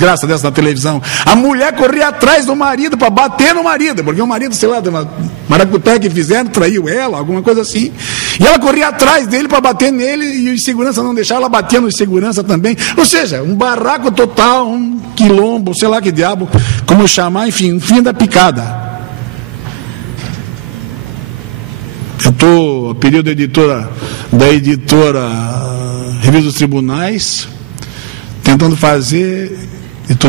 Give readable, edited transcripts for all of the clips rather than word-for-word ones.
graça dessa na televisão. A mulher corria atrás do marido para bater no marido, porque o marido, sei lá, de uma maracutaia que fizeram, traiu ela, alguma coisa assim. E ela corria atrás dele para bater nele, e os segurança não deixavam, ela batia no segurança também. Ou seja, um barraco total, um quilombo, sei lá que diabo, como chamar, enfim, um fim da picada. Eu estou, período da editora Revista dos Tribunais, tentando fazer,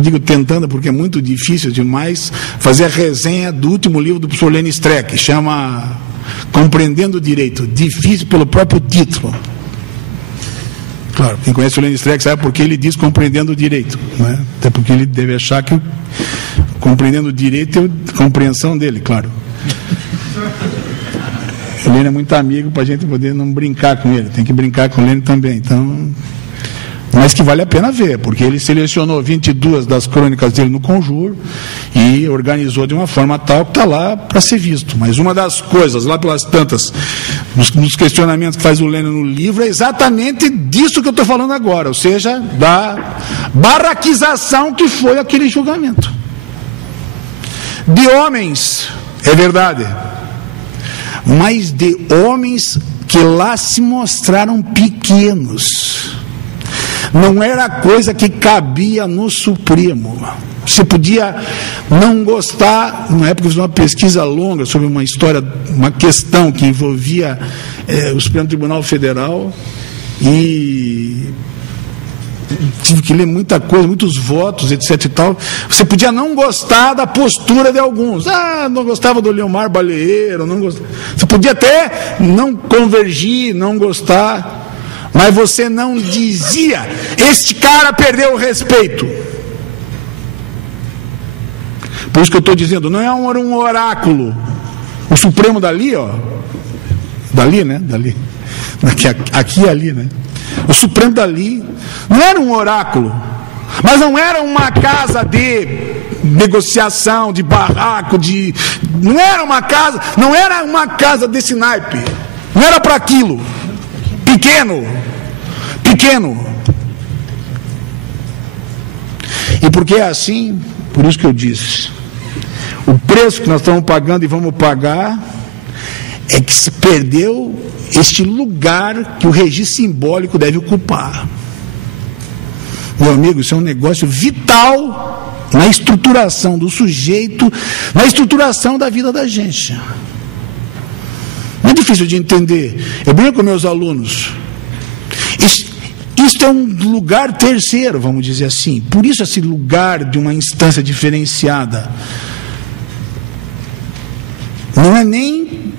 digo tentando porque é muito difícil demais, fazer a resenha do último livro do professor Lênin Streck, chama Compreendendo o Direito. Difícil pelo próprio título. Claro, quem conhece o Lênin Streck sabe porque ele diz compreendendo o direito, não é? Até porque ele deve achar que compreendendo o direito é a compreensão dele, claro. O Lênin é muito amigo para a gente poder não brincar com ele, tem que brincar com o Lênin também, então... Mas que vale a pena ver, porque ele selecionou 22 das crônicas dele no Conjuro e organizou de uma forma tal que está lá para ser visto. Mas uma das coisas, lá pelas tantas, nos questionamentos que faz o Lênin no livro, é exatamente disso que eu estou falando agora, ou seja, da barraquização que foi aquele julgamento. De homens, é verdade, mas de homens que lá se mostraram pequenos. Não era coisa que cabia no Supremo. Você podia não gostar. Na época eu fiz uma pesquisa longa sobre uma história, uma questão que envolvia o Supremo Tribunal Federal, e tive que ler muita coisa, muitos votos, etc e tal. Você podia não gostar da postura de alguns. Não gostava do Leomar Baleeiro, não gostava. Você podia até não convergir, não gostar, mas você não dizia, este cara perdeu o respeito. Por isso que eu estou dizendo, não é um oráculo. O Supremo dali, ó, dali, né? Dali. Aqui e ali, né? O Supremo dali não era um oráculo, mas não era uma casa de negociação, de barraco, não era uma casa desse naipe. Não era para aquilo. Pequeno. E porque é assim, por isso que eu disse, o preço que nós estamos pagando e vamos pagar é que se perdeu este lugar que o registro simbólico deve ocupar. Meu amigo, isso é um negócio vital na estruturação do sujeito, na estruturação da vida da gente. Não é difícil de entender. Eu brinco com meus alunos. Isto é um lugar terceiro, vamos dizer assim. Por isso esse lugar de uma instância diferenciada. Não é nem...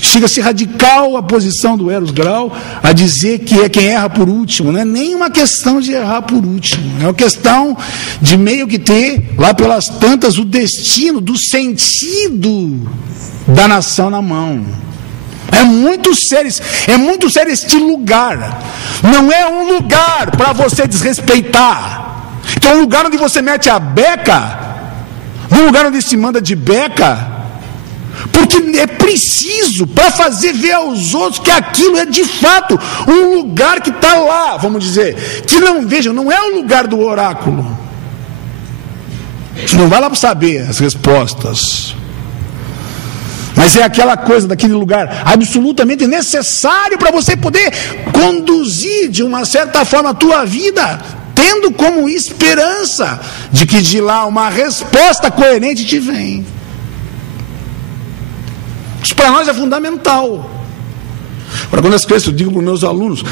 Chega a ser radical a posição do Eros Grau a dizer que é quem erra por último. Não é nem uma questão de errar por último. É uma questão de meio que ter, lá pelas tantas, o destino do sentido da nação na mão. É muito sério este lugar. Não é um lugar para você desrespeitar. Então é um lugar onde você mete a beca, um lugar onde se manda de beca, porque é preciso para fazer ver aos outros que aquilo é de fato um lugar que está lá, vamos dizer, que não, vejam, não é o lugar do oráculo. Você não vai lá para saber as respostas. Mas é aquela coisa daquele lugar absolutamente necessário para você poder conduzir de uma certa forma a tua vida, tendo como esperança de que de lá uma resposta coerente te vem. Isso para nós é fundamental. Agora, quando as crianças, eu digo para os meus alunos,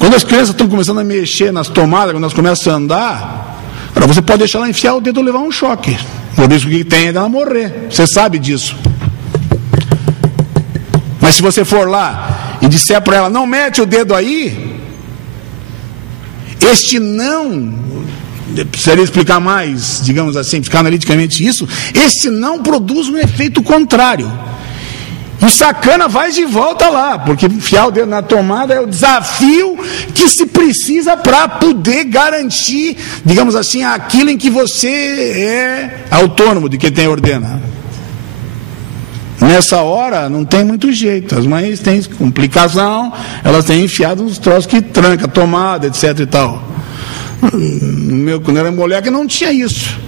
quando as crianças estão começando a mexer nas tomadas, quando elas começam a andar, agora você pode deixar ela enfiar o dedo e levar um choque. O risco que tem é dela morrer. Você sabe disso. Mas se você for lá e disser para ela, não mete o dedo aí, este não, precisaria explicar mais, digamos assim, psicanaliticamente isso, este não produz um efeito contrário. O sacana vai de volta lá, porque enfiar o dedo na tomada é o desafio que se precisa para poder garantir, digamos assim, aquilo em que você é autônomo de quem tem ordena. Nessa hora não tem muito jeito, as mães têm complicação, elas têm enfiado uns troços que tranca, tomada, etc e tal. Quando eu era moleque não tinha isso.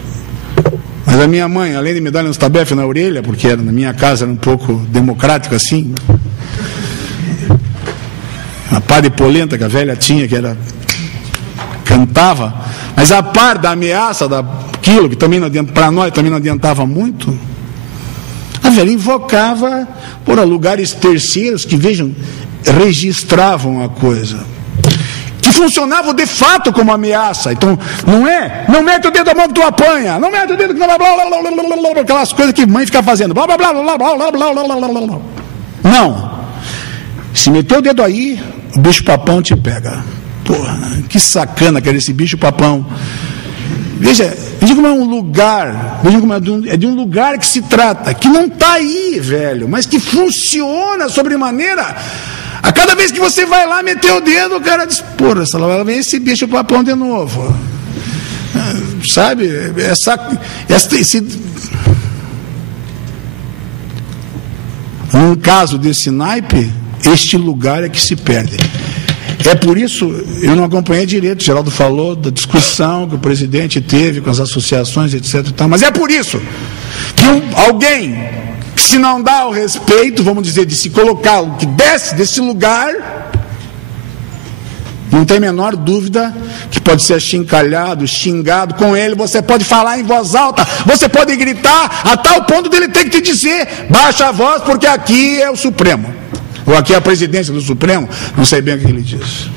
Mas a minha mãe, além de me dar uns tabefes na orelha, porque na minha casa era um pouco democrático assim, a pá de polenta que a velha tinha, que era... cantava, mas a par da ameaça daquilo, que também para nós também não adiantava muito, a velha invocava por lugares terceiros que, vejam, registravam a coisa, que funcionavam de fato como ameaça. Então, não mete o dedo na mão que tu apanha, não mete o dedo que blá, blá, blá, blá, blá, blá, aquelas coisas que mãe fica fazendo, blá, blá, blá, blá, blá, blá, blá, blá, blá, blá, blá. Não, se meter o dedo aí, o bicho papão te pega. Porra, que sacana que era esse bicho papão. Veja como é um lugar, veja como é de um lugar que se trata, que não está aí, velho, mas que funciona sobremaneira. A cada vez que você vai lá meter o dedo, o cara diz, porra, lá vem esse bicho papão de novo. Sabe, num caso desse naipe, este lugar é que se perde. É por isso, eu não acompanhei direito, o Geraldo falou da discussão que o presidente teve com as associações, etc. e tal, mas é por isso que alguém que se não dá o respeito, vamos dizer, de se colocar, que desce desse lugar, não tem a menor dúvida que pode ser achincalhado, xingado com ele, você pode falar em voz alta, você pode gritar, a tal ponto dele ter que te dizer, baixa a voz porque aqui é o Supremo. Ou aqui é a presidência do Supremo, não sei bem o que ele diz.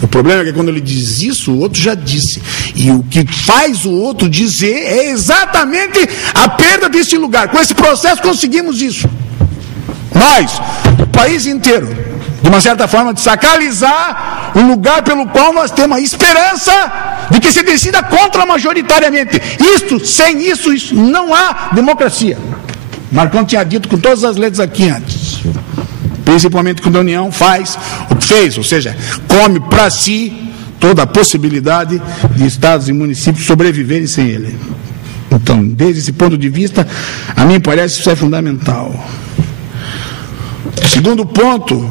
O problema é que quando ele diz isso, o outro já disse. E o que faz o outro dizer é exatamente a perda desse lugar. Com esse processo conseguimos isso. Nós, o país inteiro, de uma certa forma, de sacralizar o lugar pelo qual nós temos a esperança de que se decida contra majoritariamente. Sem isso não há democracia. Marcão tinha dito com todas as letras aqui antes, principalmente quando a União faz o que fez, ou seja, come para si toda a possibilidade de estados e municípios sobreviverem sem ele. Então, desde esse ponto de vista, a mim parece que isso é fundamental. O segundo ponto,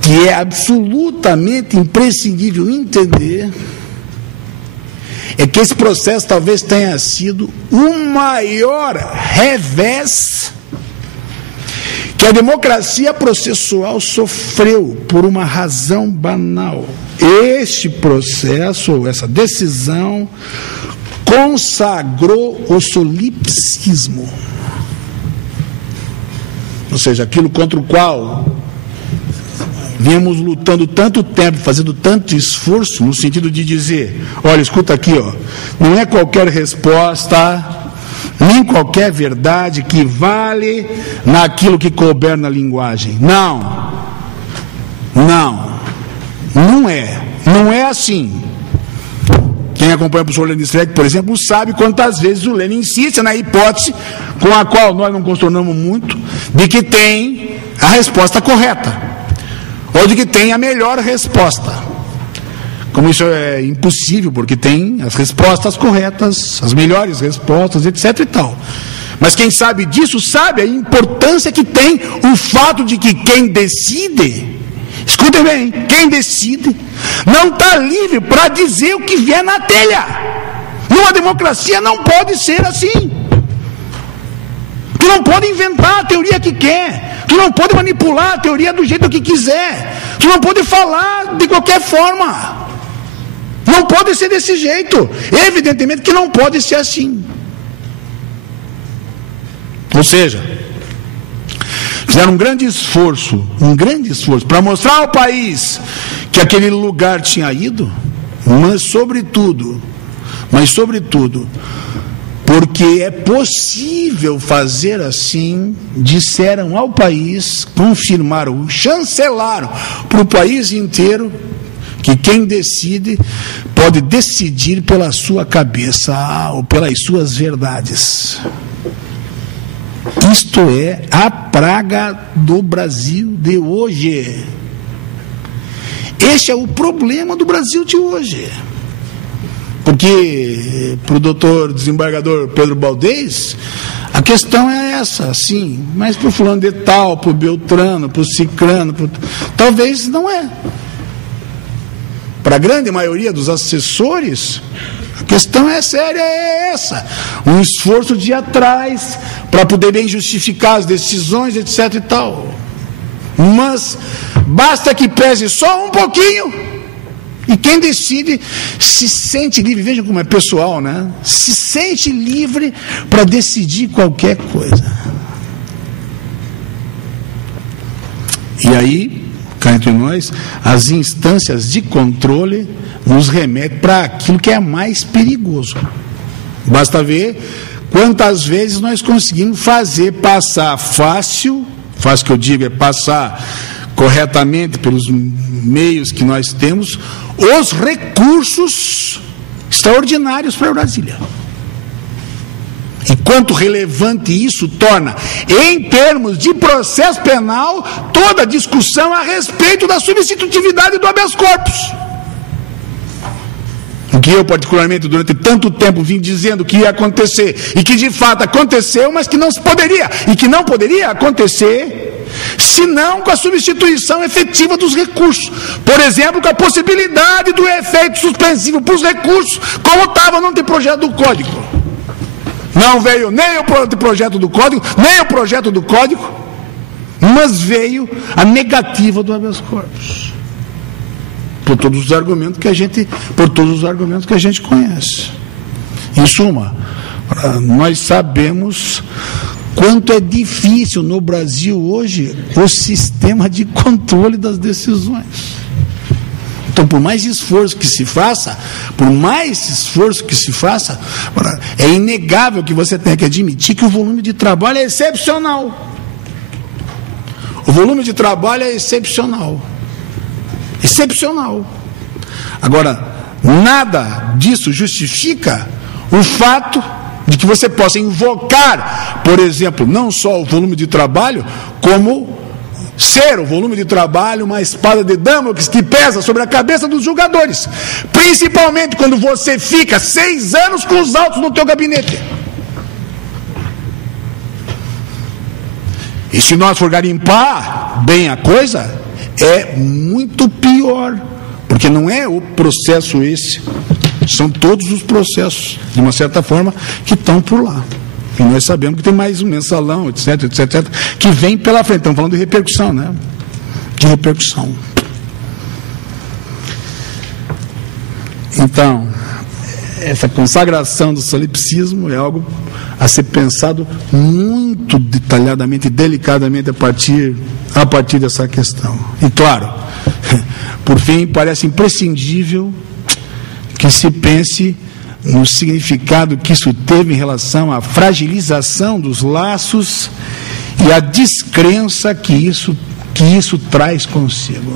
que é absolutamente imprescindível entender, é que esse processo talvez tenha sido o maior revés que a democracia processual sofreu por uma razão banal. Este processo, ou essa decisão, consagrou o solipsismo. Ou seja, aquilo contra o qual viemos lutando tanto tempo, fazendo tanto esforço, no sentido de dizer, olha, escuta aqui, ó, não é qualquer resposta, nem qualquer verdade que vale naquilo que couber na linguagem. Não é assim. Quem acompanha o professor Lenin Streck, por exemplo, sabe quantas vezes o Lenin insiste na hipótese, com a qual nós não contornamos muito, de que tem a resposta correta, ou de que tem a melhor resposta. Como isso é impossível, porque tem as respostas corretas, as melhores respostas, etc. e tal. Mas quem sabe disso, sabe a importância que tem o fato de que quem decide, escutem bem, quem decide, não está livre para dizer o que vier na telha. Numa democracia não pode ser assim. Tu não pode inventar a teoria que quer. Tu não pode manipular a teoria do jeito que quiser. Tu não pode falar de qualquer forma. Não pode ser desse jeito. Evidentemente que não pode ser assim. Ou seja, fizeram um grande esforço para mostrar ao país que aquele lugar tinha ido, mas sobretudo, porque é possível fazer assim, disseram ao país, confirmaram, chancelaram para o país inteiro que quem decide pode decidir pela sua cabeça ou pelas suas verdades. Isto é a praga do Brasil de hoje. Este é o problema do Brasil de hoje. Porque, para o doutor desembargador Pedro Baldez, a questão é essa, sim, mas para o fulano de tal, para o Beltrano, para o Cicrano, talvez não é. para a grande maioria dos assessores, a questão é séria, é essa. Um esforço de ir atrás para poder bem justificar as decisões, etc. e tal. Mas basta que pese só um pouquinho, e quem decide se sente livre. Vejam como é pessoal, né? Se sente livre para decidir qualquer coisa. E aí, cá entre nós, as instâncias de controle nos remetem para aquilo que é mais perigoso. Basta ver quantas vezes nós conseguimos fazer passar fácil que eu digo é passar corretamente pelos meios que nós temos, os recursos extraordinários para Brasília. E quanto relevante isso torna, em termos de processo penal, toda a discussão a respeito da substitutividade do habeas corpus. O que eu, particularmente, durante tanto tempo vim dizendo que ia acontecer, e que de fato aconteceu, mas que não se poderia, e que não poderia acontecer, senão com a substituição efetiva dos recursos. Por exemplo, com a possibilidade do efeito suspensivo para os recursos, como estava no anteprojeto do Código. Não veio nem o anteprojeto do Código, nem o projeto do Código, mas veio a negativa do habeas corpus. Por todos os argumentos que a gente conhece. Em suma, nós sabemos quanto é difícil no Brasil hoje o sistema de controle das decisões. Então, por mais esforço que se faça, é inegável que você tenha que admitir que o volume de trabalho é excepcional. O volume de trabalho é excepcional. Agora, nada disso justifica o fato de que você possa invocar, por exemplo, não só o volume de trabalho, como ser o volume de trabalho uma espada de Damocles que pesa sobre a cabeça dos julgadores, principalmente quando você fica 6 anos com os autos no teu gabinete. E se nós for garimpar bem a coisa, é muito pior, porque não é o processo esse, são todos os processos, de uma certa forma, que estão por lá. E nós sabemos que tem mais um mensalão, etc, que vem pela frente. Estamos falando de repercussão, né? De repercussão. Então, essa consagração do solipsismo é algo a ser pensado muito detalhadamente e delicadamente a partir dessa questão. E claro, por fim, parece imprescindível que se pense no significado que isso teve em relação à fragilização dos laços e à descrença que isso traz consigo.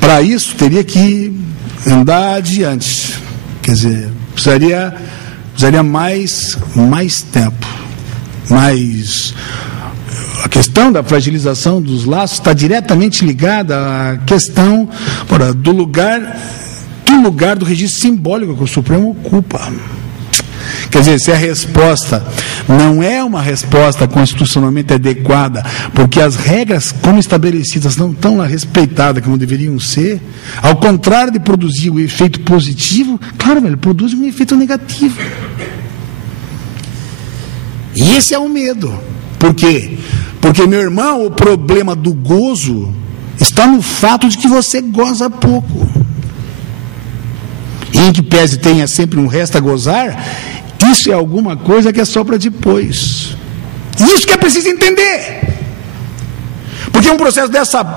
Para isso, teria que andar adiante. Quer dizer, precisaria mais tempo. Mas a questão da fragilização dos laços está diretamente ligada à questão do lugar do registro simbólico que o Supremo ocupa. Quer dizer, se a resposta não é uma resposta constitucionalmente adequada, porque as regras como estabelecidas não estão lá respeitadas como deveriam ser, ao contrário de produzir o efeito positivo, claro, ele produz um efeito negativo. E esse é o medo. Por quê? Porque, meu irmão, o problema do gozo está no fato de que você goza pouco. E em que pese tenha sempre um resto a gozar, isso é alguma coisa que é só para depois. Isso que é preciso entender. Porque um processo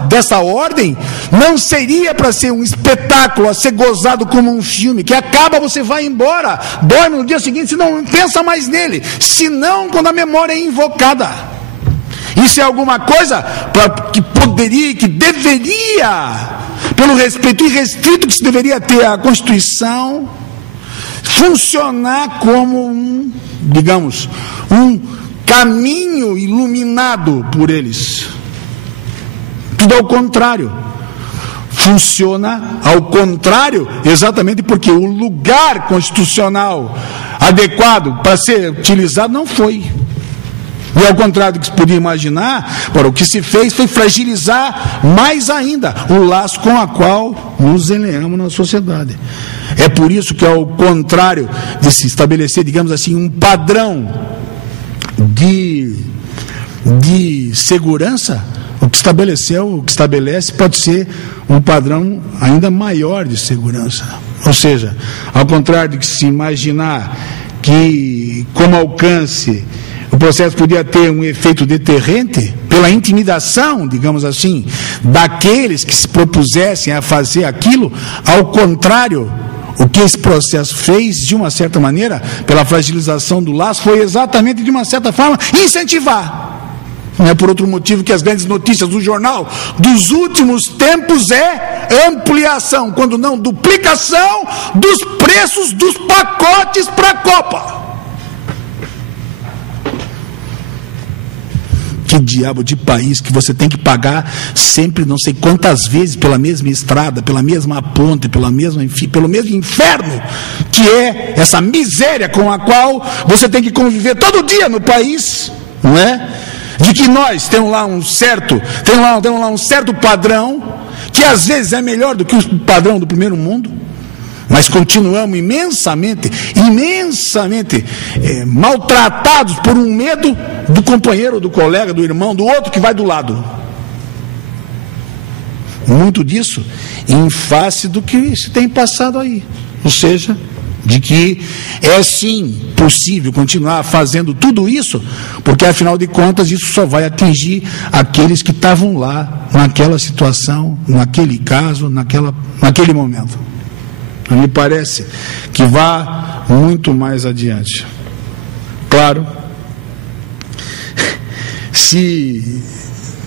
dessa ordem não seria para ser um espetáculo, a ser gozado como um filme, que acaba, você vai embora, dorme no dia seguinte, você não pensa mais nele, senão quando a memória é invocada. Isso é alguma coisa que poderia, que deveria, pelo respeito irrestrito que se deveria ter à Constituição, funcionar como um caminho iluminado por eles. Tudo ao contrário. Funciona ao contrário, exatamente porque o lugar constitucional adequado para ser utilizado não foi. E ao contrário do que se podia imaginar, o que se fez foi fragilizar mais ainda o laço com o qual nos enleamos na sociedade. É por isso que, ao contrário de se estabelecer, digamos assim, um padrão de segurança, o que estabelece pode ser um padrão ainda maior de segurança. Ou seja, ao contrário de que se imaginar que, como alcance, o processo podia ter um efeito deterrente pela intimidação, digamos assim, daqueles que se propusessem a fazer aquilo, ao contrário, o que esse processo fez, de uma certa maneira, pela fragilização do laço, foi exatamente, de uma certa forma, incentivar. Não é por outro motivo que as grandes notícias do jornal dos últimos tempos é ampliação, quando não duplicação, dos preços dos pacotes para a Copa. Que diabo de país que você tem que pagar sempre não sei quantas vezes pela mesma estrada, pela mesma ponte, pelo mesmo inferno, que é essa miséria com a qual você tem que conviver todo dia no país, não é? De que nós temos lá um certo padrão, que às vezes é melhor do que o padrão do primeiro mundo, mas continuamos imensamente maltratados por um medo do companheiro, do colega, do irmão, do outro que vai do lado. Muito disso em face do que se tem passado aí. Ou seja, de que é sim possível continuar fazendo tudo isso, porque afinal de contas isso só vai atingir aqueles que estavam lá, naquela situação, naquele caso, naquele momento. Me parece que vá muito mais adiante. Claro, se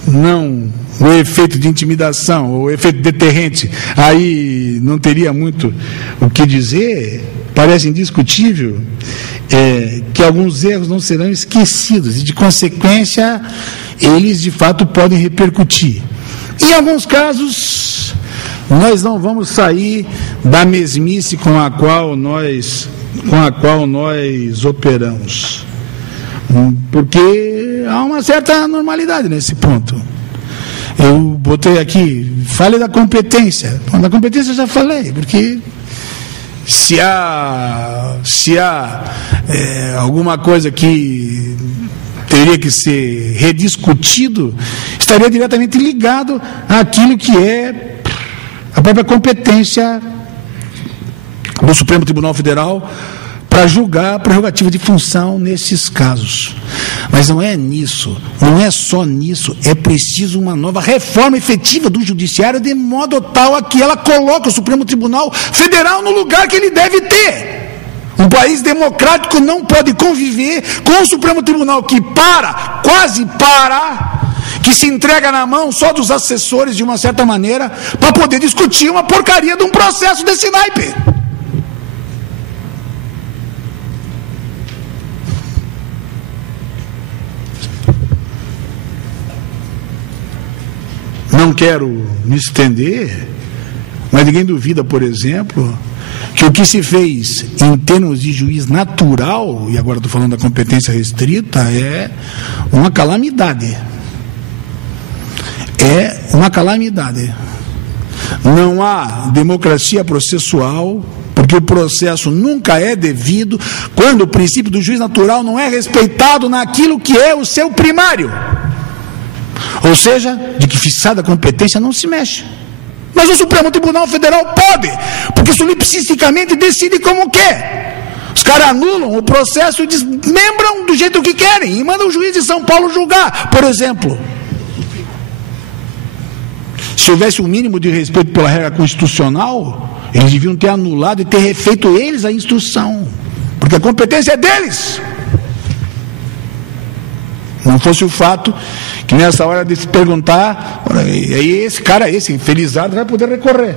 não o efeito de intimidação, o efeito deterrente, aí não teria muito o que dizer. Parece indiscutível que alguns erros não serão esquecidos e, de consequência, eles de fato podem repercutir. Em alguns casos, nós não vamos sair da mesmice com a qual nós operamos, porque há uma certa normalidade nesse ponto. Eu botei aqui, falei da competência. Da competência eu já falei, porque se há alguma coisa que teria que ser rediscutido, estaria diretamente ligado àquilo que é a própria competência do Supremo Tribunal Federal para julgar a prerrogativa de função nesses casos. Mas não é nisso, não é só nisso, é preciso uma nova reforma efetiva do judiciário, de modo tal a que ela coloque o Supremo Tribunal Federal no lugar que ele deve ter. Um país democrático não pode conviver com o Supremo Tribunal que quase para, que se entrega na mão só dos assessores de uma certa maneira, para poder discutir uma porcaria de um processo desse naipe. Não quero me estender, mas ninguém duvida, por exemplo, que o que se fez em termos de juiz natural, e agora estou falando da competência restrita, é uma calamidade. É uma calamidade. Não há democracia processual, porque o processo nunca é devido quando o princípio do juiz natural não é respeitado naquilo que é o seu primário. Ou seja, de que fixada a competência não se mexe. Mas o Supremo Tribunal Federal pode, porque solipsisticamente decide como quer. Os caras anulam o processo e desmembram do jeito que querem e mandam o juiz de São Paulo julgar, por exemplo. Se houvesse um mínimo de respeito pela regra constitucional, eles deviam ter anulado e ter refeito eles a instrução, porque a competência é deles. Não fosse o fato que nessa hora de se perguntar, aí esse infelizado vai poder recorrer,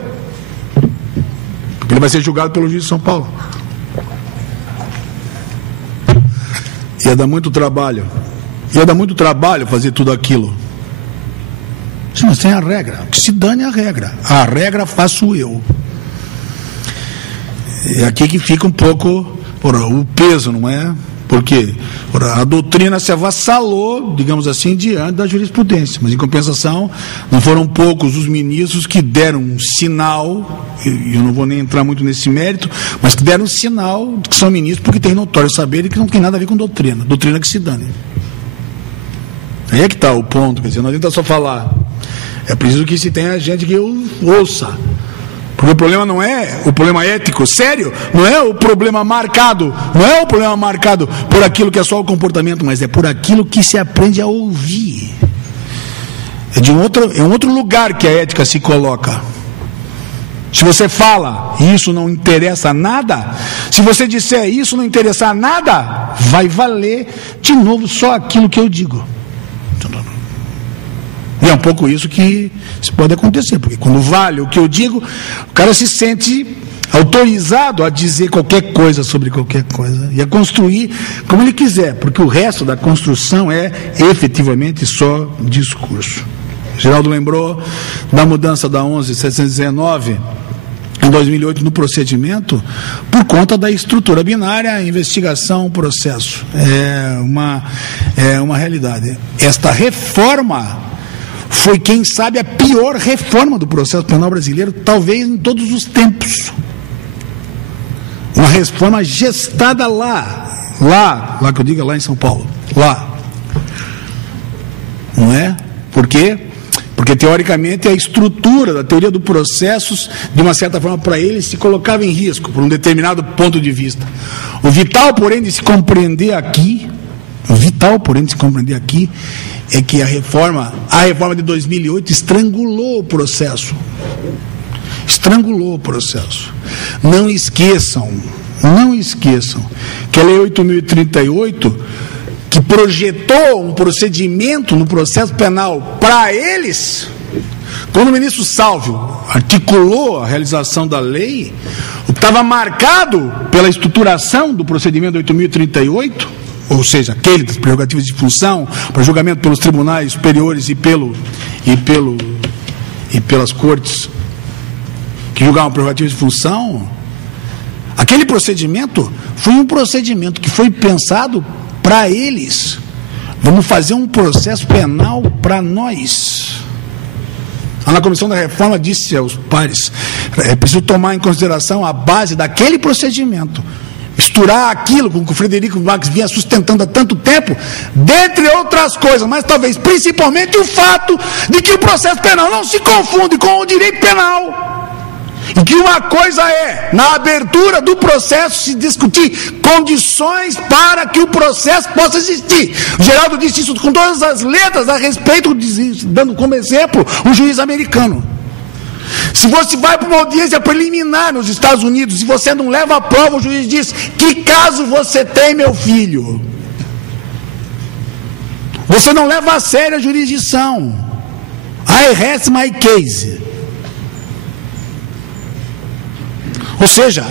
porque ele vai ser julgado pelo juiz de São Paulo. Ia dar muito trabalho fazer tudo aquilo. Se não tem a regra, que se dane a regra faço eu. É aqui que fica um pouco o peso, não é? Porque a doutrina se avassalou, digamos assim, diante da jurisprudência. Mas, em compensação, não foram poucos os ministros que deram um sinal, e eu não vou nem entrar muito nesse mérito, mas que deram um sinal de que são ministros porque têm notório saber e que não tem nada a ver com doutrina. Doutrina que se dane. Aí é que está o ponto, quer dizer, não adianta só falar. É preciso que se tenha gente que ouça. Porque o problema não é o problema ético, sério, não é o problema marcado, não é o problema marcado por aquilo que é só o comportamento, mas é por aquilo que se aprende a ouvir. É um outro lugar que a ética se coloca. Se você fala, isso não interessa nada, se você disser isso não interessa nada, vai valer de novo só aquilo que eu digo. E é um pouco isso que pode acontecer, porque quando vale o que eu digo, o cara se sente autorizado a dizer qualquer coisa sobre qualquer coisa e a construir como ele quiser, porque o resto da construção é efetivamente só discurso. Geraldo lembrou da mudança da 11.719 em 2008 no procedimento por conta da estrutura binária, investigação, processo. É uma realidade. Esta reforma foi, quem sabe, a pior reforma do processo penal brasileiro, talvez em todos os tempos. Uma reforma gestada lá que eu digo, lá em São Paulo, lá. Não é? Por quê? Porque, teoricamente, a estrutura da teoria do processo, de uma certa forma, para ele, se colocava em risco, por um determinado ponto de vista. O vital, porém, de se compreender aqui, é que a reforma de 2008 estrangulou o processo. Não esqueçam que a Lei 8.038, que projetou um procedimento no processo penal para eles, quando o ministro Sálvio articulou a realização da lei, o que estava marcado pela estruturação do procedimento 8.038, ou seja, aquele das prerrogativas de função, para julgamento pelos tribunais superiores e pelas cortes que julgavam prerrogativas de função, aquele procedimento foi um procedimento que foi pensado para eles. Vamos fazer um processo penal para nós. Na comissão da reforma disse aos pares, é preciso tomar em consideração a base daquele procedimento, misturar aquilo com que o Frederico Marques vinha sustentando há tanto tempo, dentre outras coisas, mas talvez principalmente o fato de que o processo penal não se confunde com o direito penal. E que uma coisa é, na abertura do processo, se discutir condições para que o processo possa existir. O Geraldo disse isso com todas as letras a respeito, dando como exemplo um juiz americano. Se você vai para uma audiência preliminar nos Estados Unidos e você não leva a prova, o juiz diz: que caso você tem, meu filho? Você não leva a sério a jurisdição. I rest my case. Ou seja,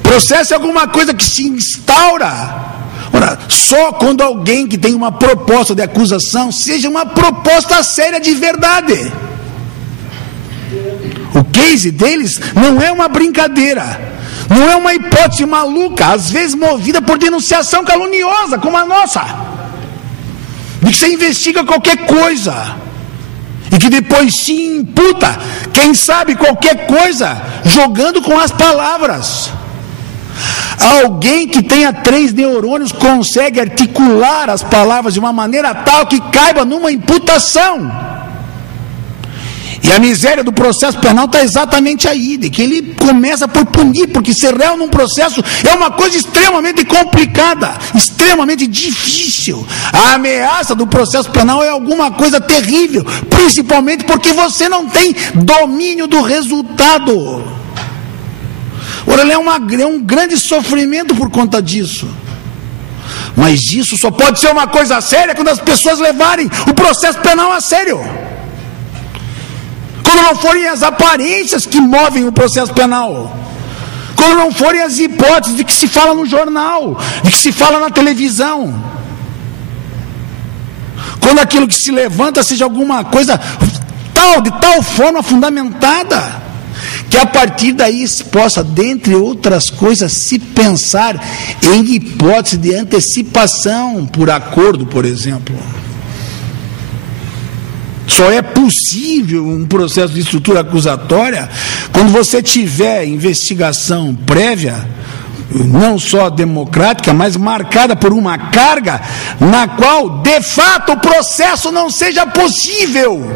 processo é alguma coisa que se instaura. Ora, só quando alguém que tem uma proposta de acusação seja uma proposta séria de verdade. O case deles não é uma brincadeira, não é uma hipótese maluca, às vezes movida por denunciação caluniosa, como a nossa, de que você investiga qualquer coisa e que depois se imputa, quem sabe qualquer coisa, jogando com as palavras. Alguém que tenha 3 neurônios consegue articular as palavras de uma maneira tal que caiba numa imputação. E a miséria do processo penal está exatamente aí, de que ele começa por punir, porque ser réu num processo é uma coisa extremamente complicada, extremamente difícil. A ameaça do processo penal é alguma coisa terrível, principalmente porque você não tem domínio do resultado. Ora, ele é um grande sofrimento por conta disso. Mas isso só pode ser uma coisa séria quando as pessoas levarem o processo penal a sério. Quando não forem as aparências que movem o processo penal, quando não forem as hipóteses de que se fala no jornal, de que se fala na televisão, quando aquilo que se levanta seja alguma coisa de tal forma fundamentada, que a partir daí possa, dentre outras coisas, se pensar em hipótese de antecipação por acordo, por exemplo. Só é possível um processo de estrutura acusatória quando você tiver investigação prévia, não só democrática, mas marcada por uma carga na qual, de fato, o processo não seja possível.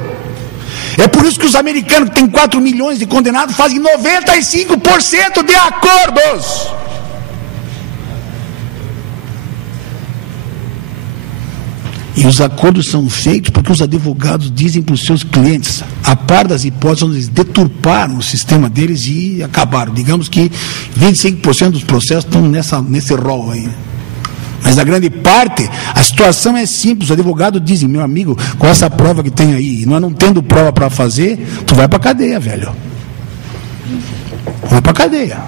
É por isso que os americanos, que têm 4 milhões de condenados, fazem 95% de acordos. E os acordos são feitos porque os advogados dizem para os seus clientes, a par das hipóteses onde eles deturparam o sistema deles e acabaram. Digamos que 25% dos processos estão nesse rol aí. Mas na grande parte, a situação é simples. Os advogados dizem, meu amigo, com essa prova que tem aí, nós não tendo prova para fazer, tu vai para a cadeia, velho. Vai para a cadeia.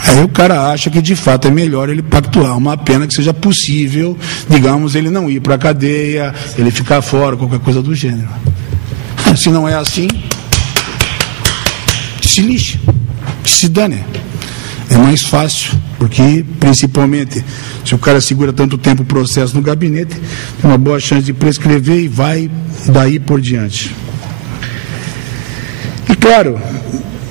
Aí o cara acha que de fato é melhor ele pactuar uma pena que seja possível, digamos, ele não ir para a cadeia, ele ficar fora, qualquer coisa do gênero. Se não é assim, se lixe, se dane. É mais fácil, porque principalmente se o cara segura tanto tempo o processo no gabinete, tem uma boa chance de prescrever e vai daí por diante. E claro,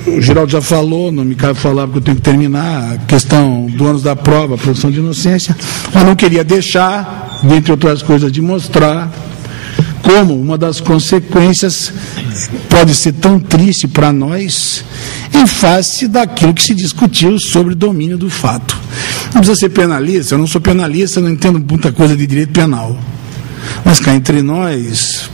o Geraldo já falou, não me cabe falar porque eu tenho que terminar, a questão do ônus da prova, a presunção de inocência. Eu não queria deixar, dentre outras coisas, de mostrar como uma das consequências pode ser tão triste para nós em face daquilo que se discutiu sobre domínio do fato. Não precisa ser penalista, eu não sou penalista, não entendo muita coisa de direito penal. Mas cá entre nós,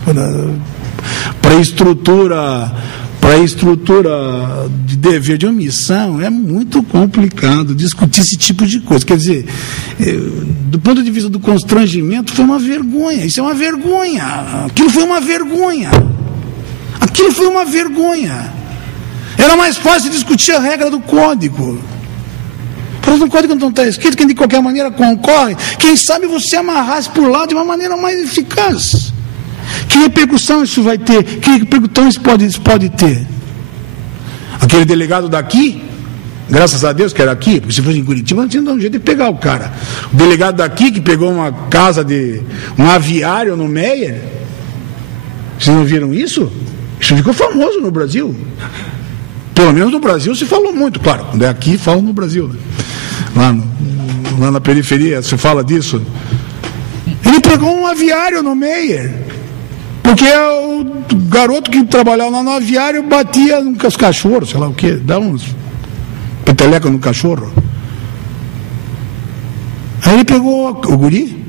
para a estrutura de dever de omissão, é muito complicado discutir esse tipo de coisa. Quer dizer, do ponto de vista do constrangimento, foi uma vergonha. Isso é uma vergonha. Aquilo foi uma vergonha. Aquilo foi uma vergonha. Era mais fácil discutir a regra do código. Mas no código não está escrito, quem de qualquer maneira concorre, quem sabe você amarrasse por lá de uma maneira mais eficaz. Que repercussão isso vai ter? Que repercussão isso pode ter? Aquele delegado daqui, graças a Deus que era aqui, porque se fosse em Curitiba não tinha dado um jeito de pegar o cara. O delegado daqui que pegou uma casa de um aviário no Meier, vocês não viram isso? Isso ficou famoso no Brasil. Pelo menos no Brasil se falou muito, claro, quando é aqui falam no Brasil, né? Lá na periferia se fala disso. Ele pegou um aviário no Meier, porque o garoto que trabalhava lá no aviário batia nos cachorros, sei lá o quê, dá uns peteleca no cachorro. Aí ele pegou o guri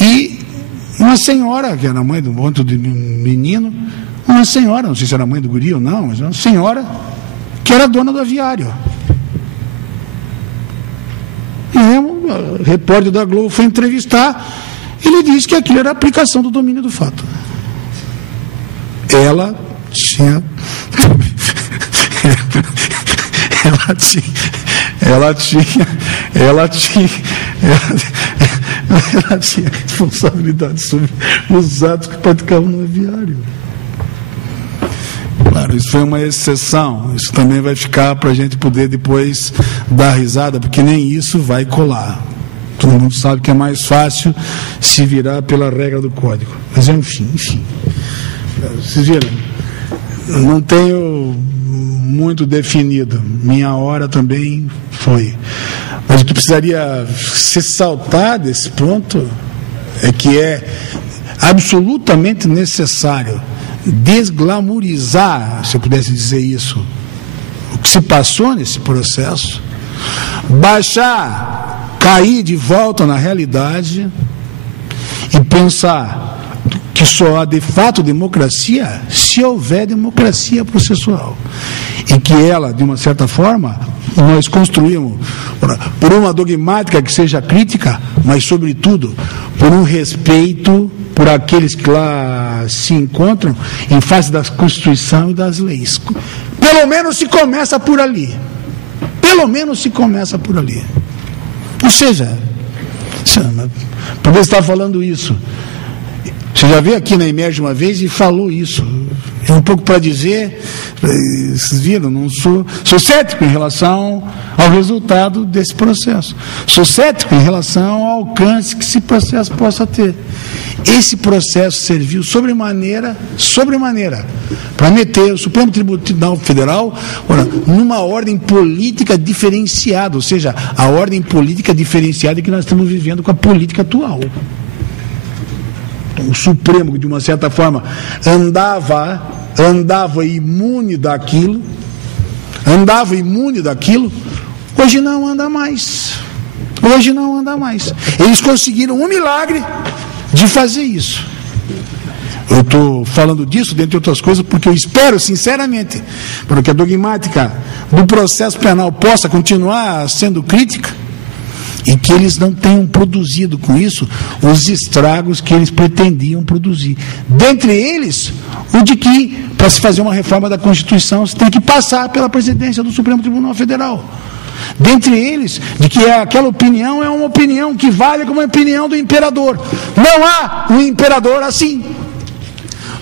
e uma senhora, que era mãe do outro menino, uma senhora, não sei se era mãe do guri ou não, mas uma senhora que era dona do aviário. E o repórter da Globo foi entrevistar, ele disse que aquilo era a aplicação do domínio do fato. Ela tinha responsabilidade sobre os atos que praticavam no aviário. Claro, isso foi uma exceção. Isso também vai ficar para a gente poder depois dar risada, porque nem isso vai colar. Todo mundo sabe que é mais fácil se virar pela regra do código. Mas enfim. Vocês viram? Eu não tenho muito definido. Minha hora também foi. Mas o que precisaria se saltar desse ponto é que é absolutamente necessário desglamourizar, se eu pudesse dizer isso, o que se passou nesse processo, cair de volta na realidade e pensar que só há de fato democracia se houver democracia processual, e que ela, de uma certa forma, nós construímos por uma dogmática que seja crítica, mas sobretudo por um respeito por aqueles que lá se encontram em face da Constituição e das leis. Pelo menos se começa por ali. Ou seja, por que você está falando isso? Você já veio aqui na Emerge uma vez e falou isso. É um pouco para dizer, vocês viram, não sou cético em relação ao resultado desse processo. Sou cético em relação ao alcance que esse processo possa ter. Esse processo serviu sobremaneira, para meter o Supremo Tribunal Federal numa ordem política diferenciada, ou seja, a ordem política diferenciada que nós estamos vivendo com a política atual. O Supremo, de uma certa forma, andava imune daquilo, hoje não anda mais. Eles conseguiram um milagre de fazer isso. Eu estou falando disso, dentre outras coisas, porque eu espero, sinceramente, para que a dogmática do processo penal possa continuar sendo crítica e que eles não tenham produzido com isso os estragos que eles pretendiam produzir. Dentre eles, o de que, para se fazer uma reforma da Constituição, se tem que passar pela presidência do Supremo Tribunal Federal. Dentre eles, de que aquela opinião é uma opinião que vale como a opinião do imperador. Não há um imperador assim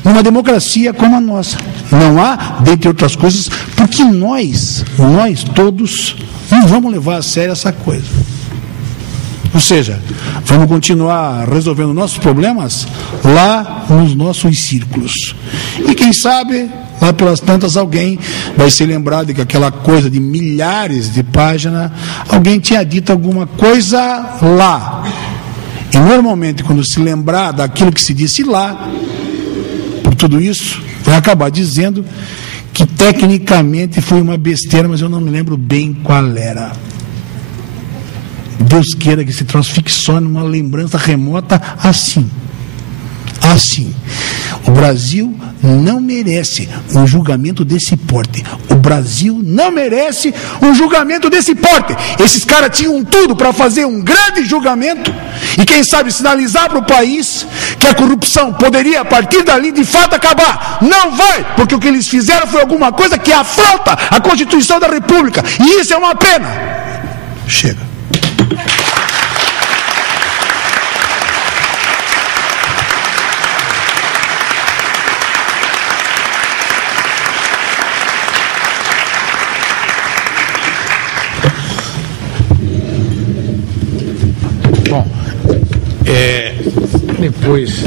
numa democracia como a nossa. Não há, dentre outras coisas, porque nós todos não vamos levar a sério essa coisa. Ou seja, vamos continuar resolvendo nossos problemas lá nos nossos círculos. E quem sabe, lá pelas tantas, alguém vai se lembrar de que aquela coisa de milhares de páginas, alguém tinha dito alguma coisa lá. E normalmente, quando se lembrar daquilo que se disse lá, por tudo isso, vai acabar dizendo que tecnicamente foi uma besteira, mas eu não me lembro bem qual era. Deus queira que esse troço fique só numa lembrança remota assim. O Brasil não merece um julgamento desse porte. O Brasil não merece um julgamento desse porte. Esses caras tinham tudo para fazer um grande julgamento e, quem sabe, sinalizar para o país que a corrupção poderia, a partir dali, de fato acabar. Não vai, porque o que eles fizeram foi alguma coisa que afronta a Constituição da República. E isso é uma pena. Chega. Bom, depois